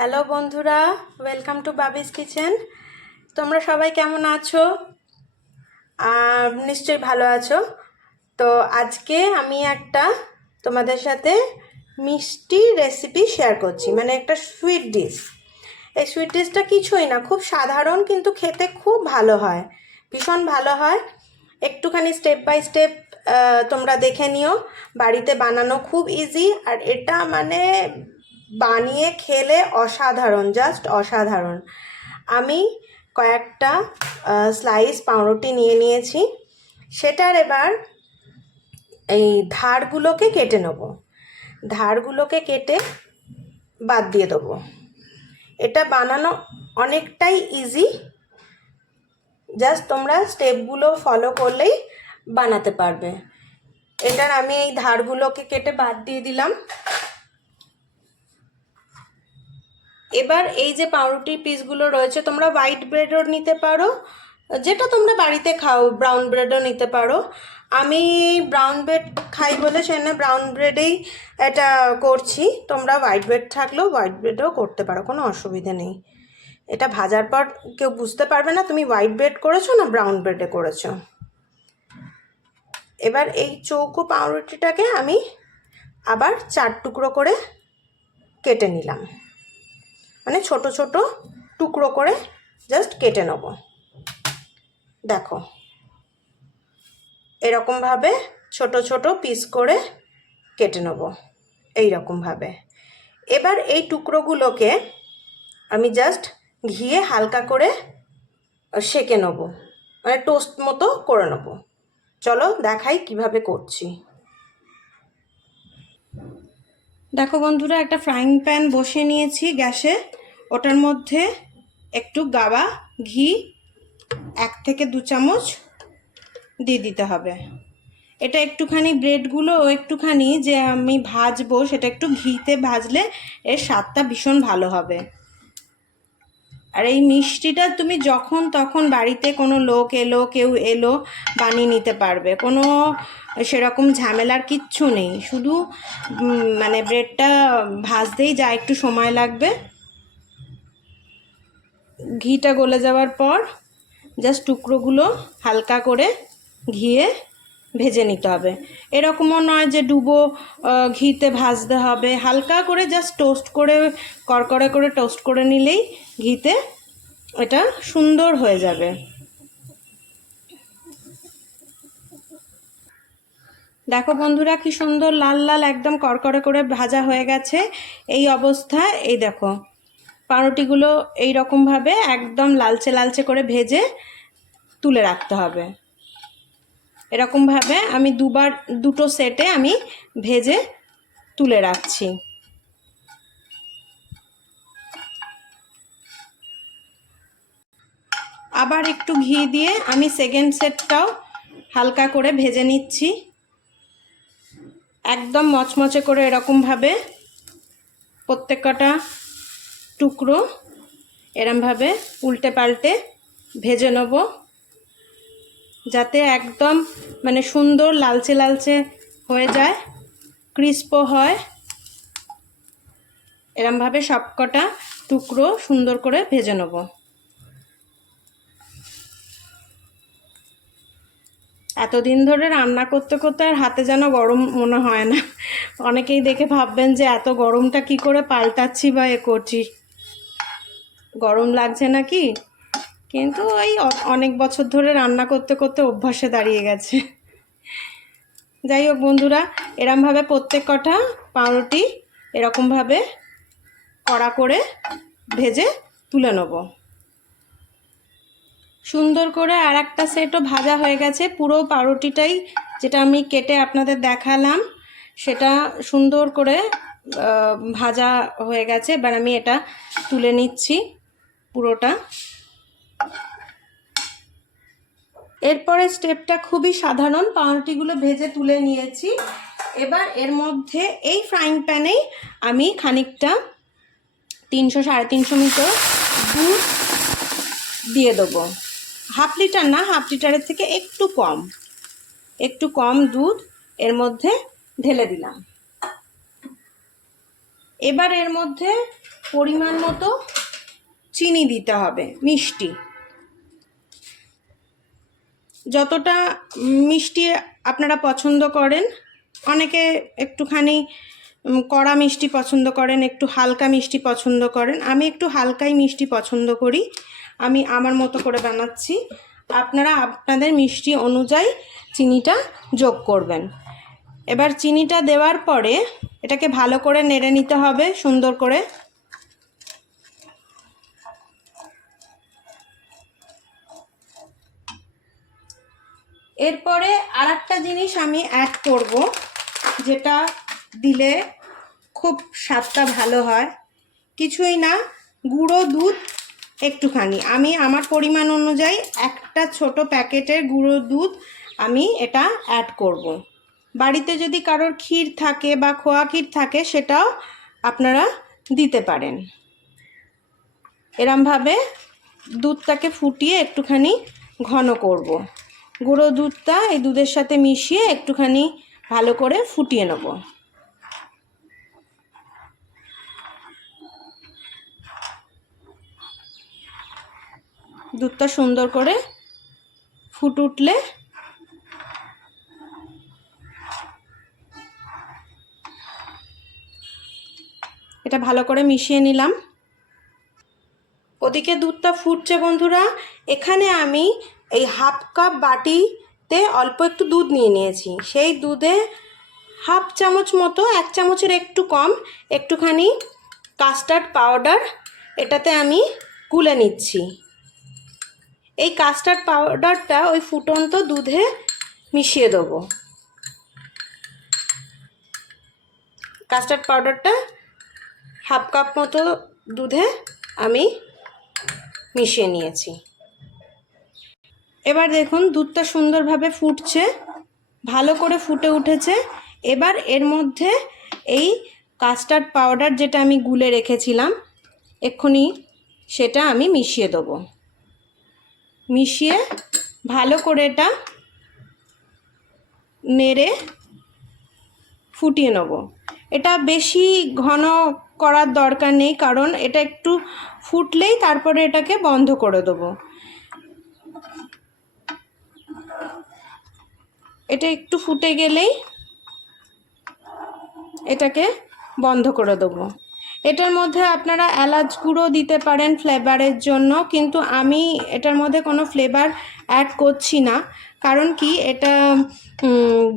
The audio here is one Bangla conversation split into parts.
হ্যালো বন্ধুরা, ওয়েলকাম টু বাবিস কিচেন। তোমরা সবাই কেমন আছো? নিশ্চয়ই ভালো আছো। তো আজকে আমি একটা তোমাদের সাথে মিষ্টি রেসিপি শেয়ার করছি, মানে একটা সুইট ডিশ। এই সুইট ডিশটা কিছুই না, খুব সাধারণ, কিন্তু খেতে খুব ভালো হয়, ভীষণ ভালো হয়। একটুখানি স্টেপ বাই স্টেপ তোমরা দেখে নিও। বাড়িতে বানানো খুব ইজি, আর এটা মানে বানিয়ে খেলে অসাধারণ, জাস্ট অসাধারণ। আমি কয়েকটা স্লাইস পাউরুটি নিয়ে নিয়েছি। সেটার এবার এই ধারগুলোকে কেটে নেব। ধারগুলোকে কেটে বাদ দিয়ে দেবো। এটা বানানো অনেকটাই ইজি, জাস্ট তোমরা স্টেপগুলো ফলো করলেই বানাতে পারবে। এটার আমি এই ধারগুলোকে কেটে বাদ দিয়ে দিলাম। এবার এই যে পাউরুটির পিসগুলো রয়েছে, তোমরা হোয়াইট ব্রেডও নিতে পারো, যেটা তোমরা বাড়িতে খাও, ব্রাউন ব্রেডও নিতে পারো। আমি ব্রাউন ব্রেড খাই বলে সেজন্য ব্রাউন ব্রেডেই এটা করছি। তোমরা হোয়াইট ব্রেড থাকলেও হোয়াইট ব্রেডও করতে পারো, কোনো অসুবিধে নেই। এটা ভাজার পর কেউ বুঝতে পারবে না তুমি হোয়াইট ব্রেড করেছো না ব্রাউন ব্রেডে করেছো। এবার এই চৌকো পাউরুটিটাকে আমি আবার 4 টুকরো করে কেটে নিলাম, মানে ছোট ছোট টুকরো করে জাস্ট কেটে নেব। দেখো, এরকমভাবে ছোট ছোট পিস করে কেটে নেব, এইরকমভাবে। এবার এই টুকরোগুলোকে আমি জাস্ট ঘিয়ে হালকা করে সেঁকে নেব, মানে টোস্ট মতো করে নেব। চলো দেখাই কিভাবে করছি। দেখো বন্ধুরা, একটা ফ্রাইং প্যান বসিয়ে নিয়েছি গ্যাসে। ওটার মধ্যে একটু গাওয়া ঘি 1 থেকে 2 চামচ দিয়ে দিতে হবে। এটা একটুখানি ব্রেডগুলো একটুখানি যে আমি ভাজবো, সেটা একটু ঘিতে ভাজলে এর স্বাদটা ভীষণ ভালো হবে। আর এই মিষ্টিটা তুমি যখন তখন বাড়িতে কোনো লোক এলো, কেউ এলো, বানিয়ে নিতে পারবে, কোনো সেরকম ঝামেলার কিচ্ছু নেই। শুধু মানে ব্রেডটা ভাজতেই যা একটু সময় লাগবে। ঘিটা গলে যাওয়ার পর জাস্ট টুকরোগুলো হালকা করে ঘিয়ে ভেজে নিতে হবে। এরকমও নয় যে ডুবো ঘিতে ভাজতে হবে, হালকা করে জাস্ট টোস্ট করে, কড়কড়ে করে টোস্ট করে নিলেই ঘিতে এটা সুন্দর হয়ে যাবে। দেখো বন্ধুরা, কি সুন্দর লাল লাল একদম কড়কড়ে করে ভাজা হয়ে গেছে। এই অবস্থায় এই দেখো পাউরুটিগুলো এইরকমভাবে একদম লালচে লালচে করে ভেজে তুলে রাখতে হবে। এরকমভাবে আমি দুটো সেটে আমি ভেজে তুলে রাখছি। আবার একটু ঘি দিয়ে আমি সেকেন্ড সেটটাও হালকা করে ভেজে নিচ্ছি, একদম মচমচে করে। এরকমভাবে প্রত্যেকটা টুকরো এরমভাবে উল্টে পাল্টে ভেজে নেব, যাতে একদম মানে সুন্দর লালচে লালচে হয়ে যায়, ক্রিস্পও হয়। এরমভাবে সবকটা টুকরো সুন্দর করে ভেজে নেব। এতদিন ধরে রান্না করতে করতে আর হাতে যেন গরম মনে হয় না। অনেকেই দেখে ভাববেন যে এত গরমটা কি করে পাল্টাচ্ছি বা এ করছি, গরম লাগছে নাকি, কিন্তু ওই অনেক বছর ধরে রান্না করতে করতে অভ্যাসে দাঁড়িয়ে গেছে। যাই হোক বন্ধুরা, এরমভাবে প্রত্যেক কটা পাউরুটি এরকমভাবে কড়া করে ভেজে তুলে নেব। সুন্দর করে আর একটা সেটও ভাজা হয়ে গেছে। পুরো পাউরুটিটাই যেটা আমি কেটে আপনাদের দেখালাম সেটা সুন্দর করে ভাজা হয়ে গেছে। এবার আমি এটা তুলে নিচ্ছি পুরোটা। এরপরে স্টেপটা খুবই সাধারণ, পাউরুটিগুলো ভেজে তুলে নিয়েছি। এবার এর মধ্যে এই ফ্রাইং প্যানেই আমি খানিকটা 300-350 মিটার দুধ দিয়ে দেবো। হাফ লিটার না, হাফ লিটারের থেকে একটু কম দুধ এর মধ্যে ঢেলে দিলাম। এবার এর মধ্যে পরিমাণ মতো চিনি দিতে হবে, মিষ্টি যতটা মিষ্টি আপনারা পছন্দ করেন। অনেকে একটুখানি কড়া মিষ্টি পছন্দ করেন, একটু হালকা মিষ্টি পছন্দ করেন। আমি একটু হালকাই মিষ্টি পছন্দ করি, আমি আমার মতো করে বানাচ্ছি। আপনারা আপনাদের মিষ্টি অনুযায়ী চিনিটা যোগ করবেন। এবার চিনিটা দেওয়ার পরে এটাকে ভালো করে নেড়ে নিতে হবে সুন্দর করে। এরপরে আর একটা জিনিস আমি অ্যাড করব, যেটা দিলে খুব স্বাদটা ভালো হয়। কিছুই না, গুঁড়ো দুধ একটুখানি। আমি আমার পরিমাণ অনুযায়ী একটা ছোট প্যাকেটের গুঁড়ো দুধ আমি এটা অ্যাড করব। বাড়িতে যদি কারোর ক্ষীর থাকে বা খোয়া ক্ষীর থাকে সেটাও আপনারা দিতে পারেন। এরমভাবে দুধটাকে ফুটিয়ে একটুখানি ঘন করব। গুঁড়ো দুধটা এই দুধের সাথে মিশিয়ে একটুখানি ভালো করে ফুটিয়ে নেব। দুধটা সুন্দর করে ফুট উঠলে এটা ভালো করে মিশিয়ে নিলাম। ওদিকে দুধটা ফুটছে বন্ধুরা। এখানে আমি এই হাফ কাপ বাটিতে অল্প একটু দুধ নিয়ে নিয়েছি। সেই দুধে হাফ চামচ মতো, 1 চামচের একটু কম, একটুখানি কাস্টার্ড পাউডার এটাতে আমি গুলে নিচ্ছি। এই কাস্টার্ড পাউডারটা ওই ফুটন্ত দুধে মিশিয়ে দেবো। কাস্টার্ড পাউডারটা হাফ কাপ মতো দুধে আমি মিশিয়ে নিয়েছি। এবার দেখুন দুধটা সুন্দরভাবে ফুটছে, ভালো করে ফুটে উঠেছে। এবার এর মধ্যে এই কাস্টার্ড পাউডার যেটা আমি গুলে রেখেছিলাম এক্ষুনি সেটা আমি মিশিয়ে দেবো। মিশিয়ে ভালো করে এটা নেড়ে ফুটিয়ে নেব। এটা বেশি ঘন করার দরকার নেই, কারণ এটা একটু ফুটলেই তারপরে এটাকে বন্ধ করে দেবো। এটা একটু ফুটে গেলেই এটাকে বন্ধ করে দেবো। এটার মধ্যে আপনারা এলাচ গুঁড়ো দিতে পারেন ফ্লেভারের জন্য, কিন্তু আমি এটার মধ্যে কোনো ফ্লেভার অ্যাড করছি না। কারণ কি, এটা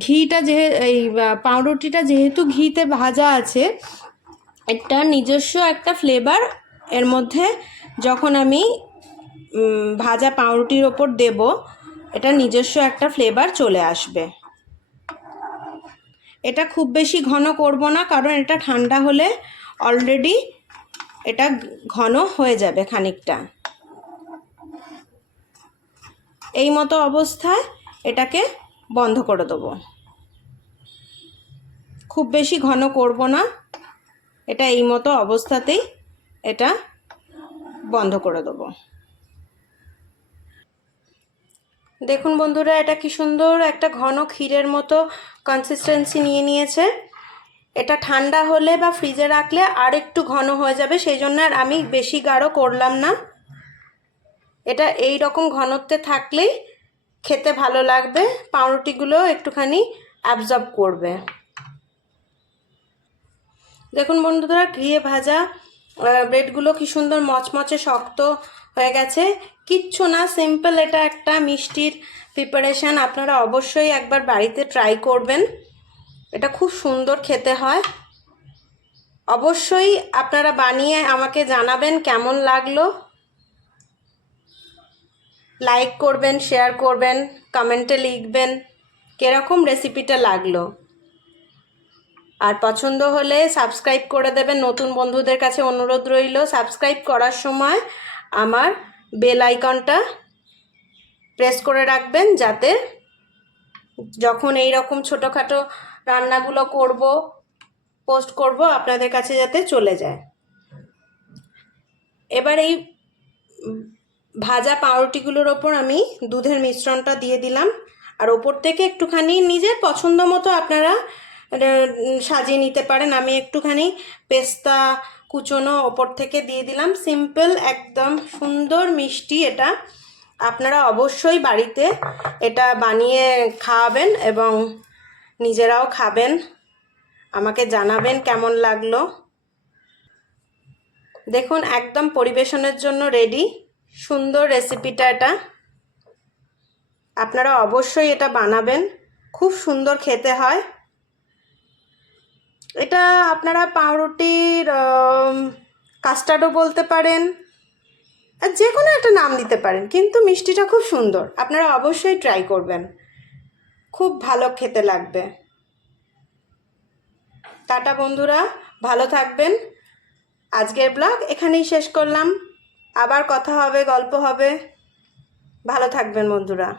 ঘিটা এই পাউরুটিটা যেহেতু ঘিতে ভাজা আছে, এটা নিজস্ব একটা ফ্লেভার এর মধ্যে যখন আমি ভাজা পাউরুটির ওপর দেব, এটা নিজস্ব একটা ফ্লেভার চলে আসবে। এটা খুব বেশি ঘন করব না, কারণ এটা ঠান্ডা হলে অলরেডি এটা ঘন হয়ে যাবে খানিকটা। এই মতো অবস্থায় এটাকে বন্ধ করে দেবো। খুব বেশি ঘন করব না, এটা এই মতো অবস্থাতেই এটা বন্ধ করে দেবো। দেখুন বন্ধুরা, এটা কি সুন্দর একটা ঘন ক্ষীরের মতো কনসিস্টেন্সি নিয়ে নিয়েছে। এটা ঠান্ডা হলে বা ফ্রিজে রাখলে আর একটু ঘন হয়ে যাবে, সেই জন্য আর আমি বেশি গাঢ় করলাম না। এটা এই রকম ঘনত্বে থাকলেই খেতে ভালো লাগবে, পাউরুটিগুলো একটুখানি অ্যাবজর্ব করবে। দেখুন বন্ধুরা, ঘিয়ে ভাজা ব্রেডগুলো কি সুন্দর মচমচে শক্ত হয়ে গেছে। কিচ্ছু না, সিম্পল এটা একটা মিষ্টির প্রিপারেশান। আপনারা অবশ্যই একবার বাড়িতে ট্রাই করবেন, এটা খুব সুন্দর খেতে হয়। অবশ্যই আপনারা বানিয়ে আমাকে জানাবেন কেমন লাগলো। লাইক করবেন, শেয়ার করবেন, কমেন্টে লিখবেন কীরকম রেসিপিটা লাগলো। আর পছন্দ হলে সাবস্ক্রাইব করে দেবেন। নতুন বন্ধুদের কাছে অনুরোধ রইল, সাবস্ক্রাইব করার সময় আমার বেল আইকনটা প্রেস করে রাখবেন, যাতে যখন এই রকম ছোটোখাটো রান্নাগুলো করব, পোস্ট করব, আপনাদের কাছে যাতে চলে যায়। এবার এই ভাজা পাউরুটিগুলোর ওপর আমি দুধের মিশ্রণটা দিয়ে দিলাম, আর ওপর থেকে একটুখানি নিজের পছন্দ মতো আপনারা সাজিয়ে নিতে পারেন। আমি একটুখানি পেস্তা কুচনো ওপর থেকে দিয়ে দিলাম। সিম্পল, একদম সুন্দর মিষ্টি। এটা আপনারা অবশ্যই বাড়িতে এটা বানিয়ে খাওয়াবেন এবং নিজেরাও খাবেন, আমাকে জানাবেন কেমন লাগলো। দেখুন একদম পরিবেশনের জন্য রেডি। সুন্দর রেসিপিটা এটা, আপনারা অবশ্যই এটা বানাবেন, খুব সুন্দর খেতে হয়। এটা আপনারা পাউরুটির কাস্টার্ডও বলতে পারেন, আর যে কোনো একটা নাম দিতে পারেন, কিন্তু মিষ্টিটা খুব সুন্দর, আপনারা অবশ্যই ট্রাই করবেন, খুব ভালো খেতে লাগবে। টাটা বন্ধুরা, ভালো থাকবেন। আজকের ব্লগ এখানেই শেষ করলাম, আবার কথা হবে, গল্প হবে। ভালো থাকবেন বন্ধুরা।